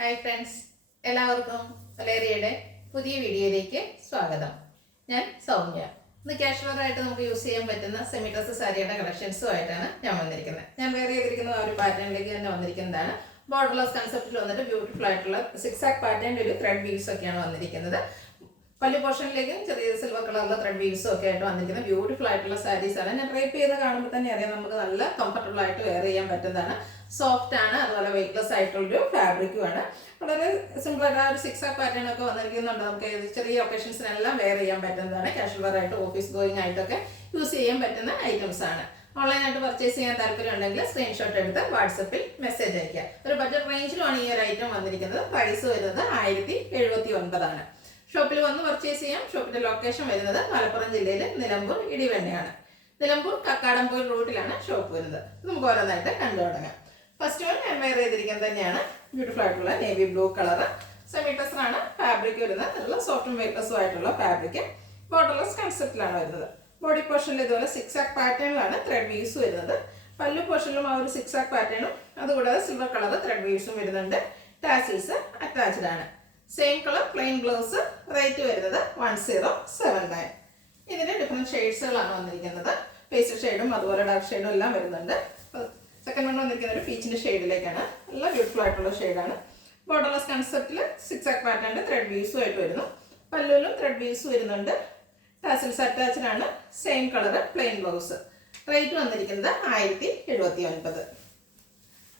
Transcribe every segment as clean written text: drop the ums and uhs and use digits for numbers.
Hi friends, എല്ലാവർക്കും വലേറിയയുടെ പുതിയ വീഡിയോയിലേക്ക് സ്വാഗതം. ഞാൻ സൗമ്യ. ഇന്ന് കാഷ്വലായിട്ട് നമുക്ക് യൂസ് ചെയ്യാൻ പറ്റുന്ന സെമി ഡ്രസ് സാരിയുടെ കളക്ഷൻസുമായിട്ടാണ് ഞാൻ വന്നിരിക്കുന്നത്. ഞാൻ വേറെ ചെയ്തിരിക്കുന്ന ആ ഒരു പാറ്റേണിലേക്ക് തന്നെ വന്നിരിക്കുന്നതാണ്. ബോർഡർലെസ് കൺസെപ്റ്റിൽ വന്നിട്ട് ബ്യൂട്ടിഫുൾ ആയിട്ടുള്ള സിക്സാക് പാറ്റേണിൻ്റെ ഒരു ത്രെഡ് വീവ്സ് ഒക്കെയാണ് വന്നിരിക്കുന്നത്. പല്ലു പോർഷനിലേക്കും ചെറിയ സിൽവർ കളറിലെ ത്രെഡ് വീവ്സും ഒക്കെ ആയിട്ട് വന്നിരിക്കുന്ന ബ്യൂട്ടിഫുൾ ആയിട്ടുള്ള സാരീസാണ്. ഞാൻ ഡ്രേപ്പ് ചെയ്ത് കാണുമ്പോൾ തന്നെ അറിയാം, നമുക്ക് നല്ല കംഫർട്ടബിൾ ആയിട്ട് വെയർ ചെയ്യാൻ പറ്റുന്നതാണ്. സോഫ്റ്റ് ആണ്, അതുപോലെ വെയ്റ്റ്ലെസ് ആയിട്ടുള്ളൊരു ഫാബ്രിക്കുമാണ്. വളരെ സിമ്പിൾ ആയിട്ട് ആ ഒരു സിക്സാക് പാറ്റേൺ ഒക്കെ വന്നിരിക്കുന്നുണ്ട്. നമുക്ക് ചെറിയ ഒക്കേഷൻസിനെല്ലാം വെയർ ചെയ്യാൻ പറ്റുന്നതാണ്. കാഷ്വൽ വെയർ ആയിട്ട് ഓഫീസ് ഗോയിങ് ആയിട്ടൊക്കെ യൂസ് ചെയ്യാൻ പറ്റുന്ന ഐറ്റംസ് ആണ്. ഓൺലൈനായിട്ട് പർച്ചേസ് ചെയ്യാൻ താല്പര്യം ഉണ്ടെങ്കിൽ സ്ക്രീൻഷോട്ട് എടുത്ത് വാട്സപ്പിൽ മെസ്സേജ് അയക്കുക. ഒരു ബഡ്ജറ്റ് റേഞ്ചിലുമാണ് ഈ ഒരു ഐറ്റം വന്നിരിക്കുന്നത്. പ്രൈസ് വരുന്നത് 1079 ഷോപ്പിൽ വന്ന് പർച്ചേസ് ചെയ്യാം. ഷോപ്പിന്റെ ലൊക്കേഷൻ വരുന്നത് മലപ്പുറം ജില്ലയിലെ നിലമ്പൂർ ഇടിവണ്ണയാണ്. നിലമ്പൂർ കക്കാടംപൊയിൽ റൂട്ടിലാണ് ഷോപ്പ് വരുന്നത്. നമുക്ക് ഓരോന്നായിട്ട് കണ്ടു തുടങ്ങാം. ഫസ്റ്റ് വൺ ഞാൻ വെയർ ചെയ്തിരിക്കുന്നത് തന്നെയാണ് ബ്യൂട്ടിഫുൾ ആയിട്ടുള്ള നേവി ബ്ലൂ കളർ സെമി ടെസറാണ് ഫാബ്രിക് വരുന്നത്. നല്ല സോഫ്റ്റും വെയ്റ്റ്ലെസ്സും ആയിട്ടുള്ള ഫാബ്രിക്. ബോർഡർലെസ് കൺസെപ്റ്റിലാണ് വരുന്നത്. ബോഡി പോർഷനിൽ ഇതുപോലെ സിക്സാക് പാറ്റേണിലാണ് ത്രെഡ് വീവ്സ് വരുന്നത്. പല്ലു പോർഷനിലും ആ ഒരു സിക്സാക് പാറ്റേണും അതുകൂടാതെ സിൽവർ കളർ ത്രെഡ് വീവ്സും വരുന്നുണ്ട്. ടാസിൽസ് അറ്റാച്ച്ഡ് ആണ്. Same colour plain blouse. Rate വരുന്നത് 1079. ഇതിന്റെ ഡിഫറെന്റ് ഷെയ്ഡ്സുകളാണ് വന്നിരിക്കുന്നത്. പേസ്റ്റൽ ഷെയ്ഡും അതുപോലെ ഡാർക്ക് ഷെയ്ഡും എല്ലാം വരുന്നുണ്ട്. സെക്കൻഡ് വൺ വന്നിരിക്കുന്ന ഒരു പീച്ചിന്റെ ഷെയ്ഡിലേക്കാണ്. നല്ല ബ്യൂട്ടിഫുൾ ആയിട്ടുള്ള ഷെയ്ഡാണ്. ബോർഡർലെസ് കൺസെപ്റ്റിൽ സിക്സാക് പാറ്റേണിന്റെ ത്രെഡ് വീവ്സും ആയിട്ട് വരുന്നു. പല്ലുവിലും ത്രെഡ് വീവ്സ് വരുന്നുണ്ട്. ടാസിൽസ് അറ്റാച്ച്ഡ് ആണ്. Same colour plain blouse. Rate വന്നിരിക്കുന്നത് 1079.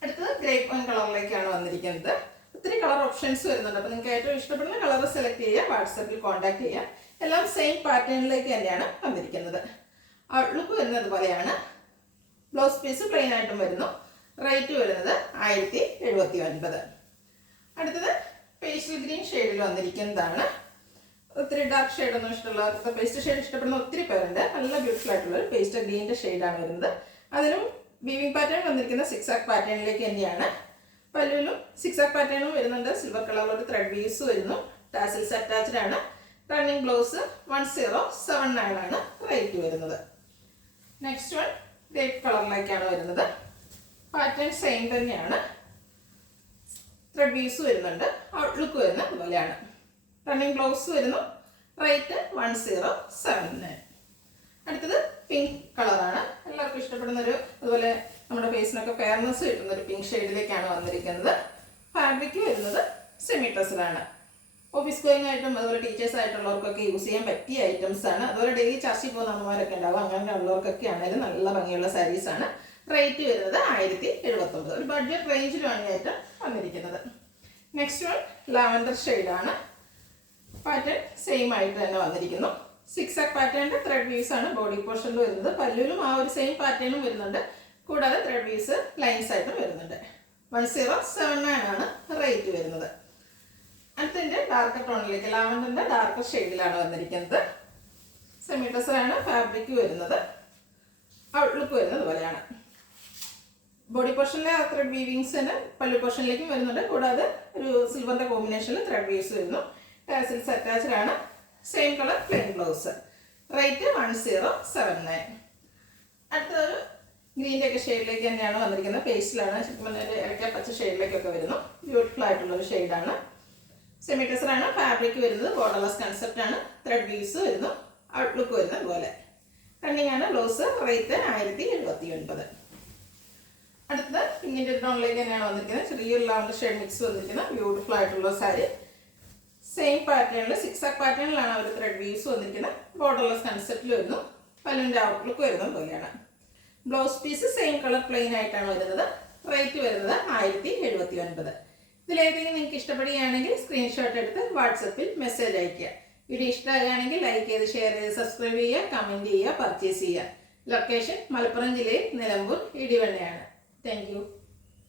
അടുത്തത് ഗ്രേപ്പ് വൺ കളറിലേക്കാണ് വന്നിരിക്കുന്നത്. ഒത്തിരി കളർ ഓപ്ഷൻസ് വരുന്നുണ്ട്. അപ്പോൾ നിങ്ങൾക്ക് ഏറ്റവും ഇഷ്ടപ്പെടുന്ന കളർ സെലക്ട് ചെയ്യുക, വാട്സപ്പിൽ കോൺടാക്ട് ചെയ്യുക. എല്ലാം സെയിം പാറ്റേണിലേക്ക് തന്നെയാണ് വന്നിരിക്കുന്നത്. ഔട്ട്ലുക്ക് വരുന്നത് പോലെയാണ്. ബ്ലൗസ് പീസ് പ്ലെയിൻ ആയിട്ടും വരുന്നു. റേറ്റ് വരുന്നത് 1079. അടുത്തത് പേസ്റ്റൽ ഗ്രീൻ ഷെയ്ഡിൽ വന്നിരിക്കുന്നതാണ്. ഒത്തിരി ഡാർക്ക് ഷെയ്ഡൊന്നും ഇഷ്ടമുള്ളവർക്ക്, പേസ്റ്റൽ ഷെയ്ഡ് ഇഷ്ടപ്പെടുന്ന ഒത്തിരി പേരുണ്ട്. നല്ല ബ്യൂട്ടിഫുൾ ആയിട്ടുള്ള ഒരു പേസ്റ്റൽ ഗ്രീനിൻ്റെ ഷെയ്ഡാണ് വരുന്നത്. അതിനും വീവിംഗ് പാറ്റേൺ വന്നിരിക്കുന്ന സിക്സാക് പാറ്റേണിലേക്ക് തന്നെയാണ്. പല്ലുവിലും സിക്സാക് പാറ്റേണും വരുന്നുണ്ട്. സിൽവർ കളറിലൊരു ത്രെഡ് വീവ്സ് വരുന്നു. ടാസിൽസ് അറ്റാച്ച്ഡ് ആണ്. റണ്ണിങ് ബ്ലൗസ് 1079 ആണ് റേറ്റ് വരുന്നത്. നെക്സ്റ്റ് വൺ റെഡ് കളറിലേക്കാണ് വരുന്നത്. പാറ്റേൺ സെയിം തന്നെയാണ്. ത്രെഡ് വീവ്സ് വരുന്നുണ്ട്. ഔട്ട്ലുക്ക് വരുന്നത് അതുപോലെയാണ്. റണ്ണിങ് ബ്ലൗസ് വരുന്നു. റേറ്റ് 1079. അടുത്തത് പിങ്ക് കളറാണ്. എല്ലാവർക്കും ഇഷ്ടപ്പെടുന്നൊരു, അതുപോലെ നമ്മുടെ ഫേസിനൊക്കെ ഫെയർനെസ് കിട്ടുന്ന ഒരു പിങ്ക് ഷെയ്ഡിലേക്കാണ് വന്നിരിക്കുന്നത്. ഫാബ്രിക് വരുന്നത് സെമി ടെസറാണ്. ഓഫീസ് ഗോയിങ് ആയിട്ടും അതുപോലെ ടീച്ചേഴ്സ് ആയിട്ടുള്ളവർക്കൊക്കെ യൂസ് ചെയ്യാൻ പറ്റിയ ഐറ്റംസ് ആണ്. അതുപോലെ ഡെയിലി ചർച്ചിൽ പോകുന്ന അമ്മമാരൊക്കെ ഉണ്ടാവും. അങ്ങനെ ഉള്ളവർക്കൊക്കെ ആണെങ്കിലും നല്ല ഭംഗിയുള്ള സാരീസാണ്. റേറ്റ് വരുന്നത് 1079. ഒരു ബഡ്ജറ്റ് റേഞ്ചിലുമാണ് ഈ ഐറ്റം വന്നിരിക്കുന്നത്. നെക്സ്റ്റ് വൺ ലാവൻഡർ ഷെയ്ഡാണ്. പാറ്റേൺ സെയിം ആയിട്ട് തന്നെ വന്നിരിക്കുന്നു. സിക്സാക് പാറ്റേണിന്റെ ത്രെഡ് വീവ്സ് ആണ് ബോഡി പോർഷനിൽ വരുന്നത്. പല്ലുവിലും ആ ഒരു സെയിം പാറ്റേണും വരുന്നുണ്ട്. കൂടാതെ ത്രെഡ് വീവ്സ് ലൈൻസ് ആയിട്ടും വരുന്നുണ്ട്. 1079 ആണ് റേറ്റ് വരുന്നത്. അടുത്തതിന്റെ ഡാർക്കർ ടോണിലേക്ക്, ലാവൻഡറിന്റെ ഡാർക്കർ ഷെയ്ഡിലാണ് വന്നിരിക്കുന്നത്. സെമി ടെസറാണ് ഫാബ്രിക് വരുന്നത്. ഔട്ട്ലുക്ക് വരുന്നത് പോലെയാണ്. ബോഡി പോർഷനിലെ ആ ത്രെഡ് വീവിങ്സ് തന്നെ പല്ലു പോർഷനിലേക്കും വരുന്നുണ്ട്. കൂടാതെ ഒരു സിൽവറിന്റെ കോമ്പിനേഷനിൽ ത്രെഡ് വീവ്സ് വരുന്നു. ടാസിൽസ് അറ്റാച്ച്ഡ് ആണ്. Same colour plain blouse. Rate 1079. അടുത്തൊരു ഗ്രീൻ്റെ ഒക്കെ ഷെയ്ഡിലേക്ക് തന്നെയാണ് വന്നിരിക്കുന്നത്. പേസ്റ്റിലാണ്. ശരിക്കും പറഞ്ഞാൽ ഇടയ്ക്ക പച്ച ഷെയ്ഡിലേക്കൊക്കെ വരുന്നു. ബ്യൂട്ടിഫുൾ ആയിട്ടുള്ളൊരു ഷെയ്ഡാണ്. സെമി ടെസറാണ് ഫാബ്രിക് വരുന്നത്. ബോർഡർലെസ് കൺസെപ്റ്റ് ആണ്. ത്രെഡ് വീവ്സ് വരുന്നു. ഔട്ട്ലുക്ക് വരുന്നത് പോലെ. റണ്ണിങ് ആണ് ബ്ലൗസ്. റേറ്റ് 1079. അടുത്തത് പിങ്കിൻ്റെ ടോണിലേക്ക് തന്നെയാണ് വന്നിരിക്കുന്നത്. ചെറിയൊരു ലാവൻഡർ ഷെയ്ഡ് മിക്സ് വന്നിരിക്കുന്ന ബ്യൂട്ടിഫുൾ ആയിട്ടുള്ള സാരി. സെയിം പാറ്റേണിൽ സിക്സാക് പാറ്റേണിലാണ് ഒരു ത്രെഡ് വീവ്സ് വന്നിരിക്കുന്നത്. ബോർഡർലെസ് കൺസെപ്റ്റിൽ വരുന്നു. പല്ലുവിൻ്റെ ഔട്ട്ലുക്ക് വരുന്നത് പോലെയാണ്. Blouse piece same colour plain ആയിട്ടാണ് വരുന്നത്. റേറ്റ് വരുന്നത് 1079. ഇതിലേതെങ്കിലും നിങ്ങൾക്ക് ഇഷ്ടപ്പെടുകയാണെങ്കിൽ സ്ക്രീൻഷോട്ട് എടുത്ത് വാട്സപ്പിൽ മെസ്സേജ് അയയ്ക്കുക. വീഡിയോ ഇഷ്ടമാകുകയാണെങ്കിൽ ലൈക്ക് ചെയ്ത്, ഷെയർ ചെയ്ത്, സബ്സ്ക്രൈബ് ചെയ്യുക, കമൻറ്റ് ചെയ്യുക, പർച്ചേസ് ചെയ്യുക. ലൊക്കേഷൻ മലപ്പുറം ജില്ലയിൽ നിലമ്പൂർ ഇടിവണ്ണയാണ്. Thank you.